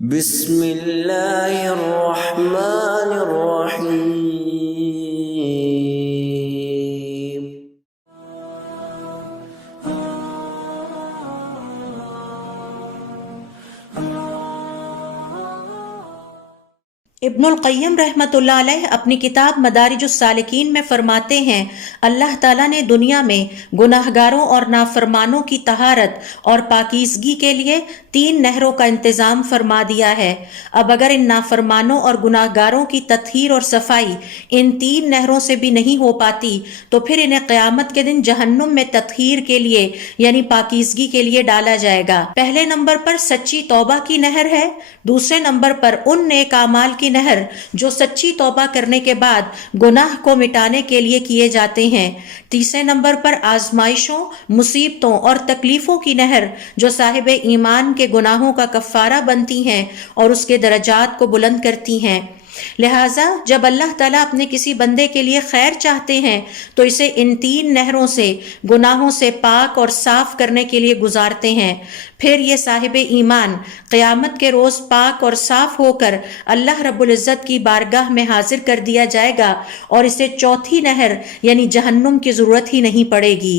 بسم اللہ الرحمن الرحیم۔ ابن القیم رحمۃ اللہ علیہ اپنی کتاب مدارج السالکین میں فرماتے ہیں، اللہ تعالیٰ نے دنیا میں گناہگاروں اور نافرمانوں کی طہارت اور پاکیزگی کے لیے 3 نہروں کا انتظام فرما دیا ہے۔ اب اگر ان نافرمانوں اور گناہگاروں کی تطہیر اور صفائی ان 3 نہروں سے بھی نہیں ہو پاتی تو پھر انہیں قیامت کے دن جہنم میں تطہیر کے لیے یعنی پاکیزگی کے لیے ڈالا جائے گا۔ پہلے نمبر پر سچی توبہ کی نہر ہے، دوسرے نمبر پر ان نیک اعمال کی نہر جو سچی توبہ کرنے کے بعد گناہ کو مٹانے کے لیے کیے جاتے ہیں، تیسرے نمبر پر آزمائشوں، مصیبتوں اور تکلیفوں کی نہر جو صاحب ایمان کے گناہوں کا کفارہ بنتی ہیں اور اس کے درجات کو بلند کرتی ہیں۔ لہٰذا جب اللہ تعالیٰ اپنے کسی بندے کے لیے خیر چاہتے ہیں تو اسے ان 3 نہروں سے گناہوں سے پاک اور صاف کرنے کے لیے گزارتے ہیں۔ پھر یہ صاحب ایمان قیامت کے روز پاک اور صاف ہو کر اللہ رب العزت کی بارگاہ میں حاضر کر دیا جائے گا اور اسے چوتھی نہر یعنی جہنم کی ضرورت ہی نہیں پڑے گی۔